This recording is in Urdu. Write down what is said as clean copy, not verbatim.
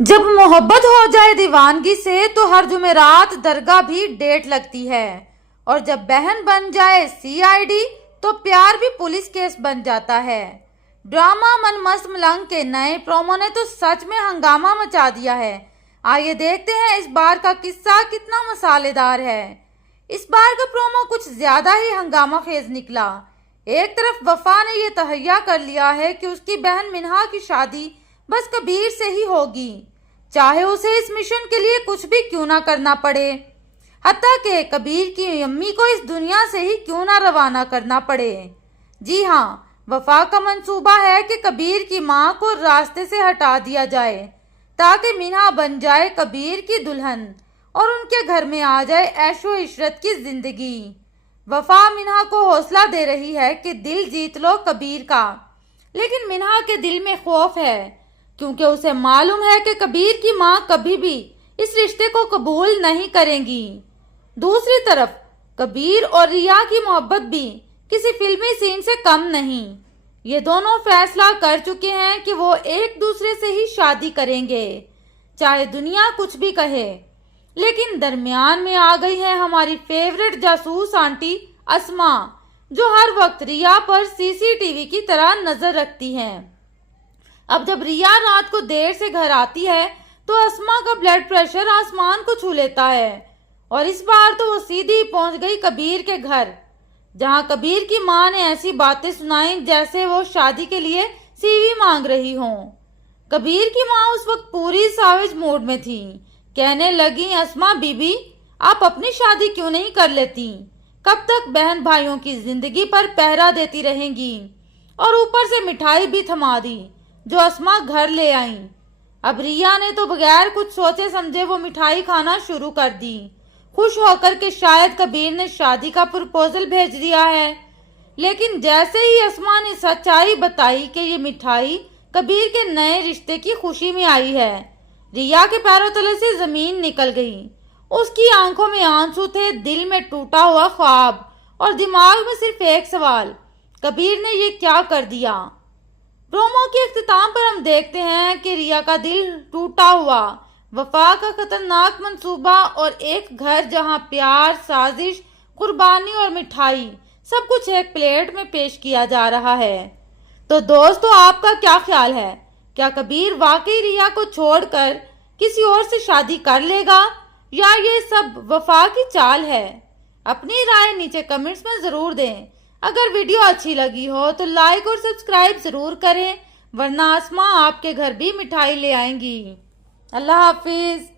جب محبت ہو جائے دیوانگی سے تو ہر جمعرات درگاہ بھی ڈیٹ لگتی ہے، اور جب بہن بن جائے CID تو پیار بھی پولیس کیس بن جاتا ہے۔ ڈرامہ من مست ملنگ کے نئے پرومو نے تو سچ میں ہنگامہ مچا دیا ہے۔ آئیے دیکھتے ہیں اس بار کا قصہ کتنا مسالے دار ہے۔ اس بار کا پرومو کچھ زیادہ ہی ہنگامہ خیز نکلا۔ ایک طرف وفا نے یہ تہیہ کر لیا ہے کہ اس کی بہن منہا کی شادی بس کبیر سے ہی ہوگی، چاہے اسے اس مشن کے لیے کچھ بھی کیوں نہ کرنا پڑے، حتیٰ کہ کبیر کی امی کو اس دنیا سے ہی کیوں نہ روانہ کرنا پڑے۔ جی ہاں، وفا کا منصوبہ ہے کہ کبیر کی ماں کو راستے سے ہٹا دیا جائے تاکہ منہا بن جائے کبیر کی دلہن اور ان کے گھر میں آ جائے عیش و عشرت کی زندگی۔ وفا منہا کو حوصلہ دے رہی ہے کہ دل جیت لو کبیر کا، لیکن منہا کے دل میں خوف ہے کیونکہ اسے معلوم ہے کہ کبیر کی ماں کبھی بھی اس رشتے کو قبول نہیں کریں گی۔ دوسری طرف کبیر اور ریا کی محبت بھی کسی فلمی سین سے کم نہیں۔ یہ دونوں فیصلہ کر چکے ہیں کہ وہ ایک دوسرے سے ہی شادی کریں گے، چاہے دنیا کچھ بھی کہے۔ لیکن درمیان میں آ گئی ہے ہماری فیورٹ جاسوس آنٹی اسما، جو ہر وقت ریا پر CCTV کی طرح نظر رکھتی ہیں۔ اب جب ریا رات کو دیر سے گھر آتی ہے تو اسما کا بلڈ پریشر آسمان کو چھو لیتا ہے، اور اس بار تو وہ سیدھی پہنچ گئی کبیر کے گھر، جہاں کبیر کی ماں نے ایسی باتیں سنائیں جیسے وہ شادی کے لیے CV مانگ رہی ہوں۔ کبیر کی ماں اس وقت پوری ساوج موڈ میں تھی، کہنے لگی اسما بی بی آپ اپنی شادی کیوں نہیں کر لیتی؟ کب تک بہن بھائیوں کی زندگی پر پہرا دیتی رہیں گی؟ اور اوپر سے مٹھائی بھی تھما دی جو اسما گھر لے آئیں۔ اب ریا نے تو بغیر کچھ سوچے سمجھے وہ مٹھائی کھانا شروع کر دی، خوش ہو کر کہ شاید کبیر نے شادی کا پرپوزل بھیج دیا ہے۔ لیکن جیسے ہی اسما نے سچائی بتائی کہ یہ مٹھائی کبیر کے نئے رشتے کی خوشی میں آئی ہے، ریا کے پیروں تلے سے زمین نکل گئی۔ اس کی آنکھوں میں آنسو تھے، دل میں ٹوٹا ہوا خواب، اور دماغ میں صرف ایک سوال، کبیر نے یہ کیا کر دیا؟ پرومو کے اختتام پر ہم دیکھتے ہیں کہ ریا کا دل ٹوٹا ہوا، وفا کا خطرناک منصوبہ، اور ایک گھر جہاں پیار، سازش، قربانی اور مٹھائی سب کچھ ایک پلیٹ میں پیش کیا جا رہا ہے۔ تو دوستو، آپ کا کیا خیال ہے؟ کیا کبیر واقعی ریا کو چھوڑ کر کسی اور سے شادی کر لے گا، یا یہ سب وفا کی چال ہے؟ اپنی رائے نیچے کمنٹس میں ضرور دیں۔ اگر ویڈیو اچھی لگی ہو تو لائک اور سبسکرائب ضرور کریں، ورنہ اسما آپ کے گھر بھی مٹھائی لے آئیں گی۔ اللہ حافظ۔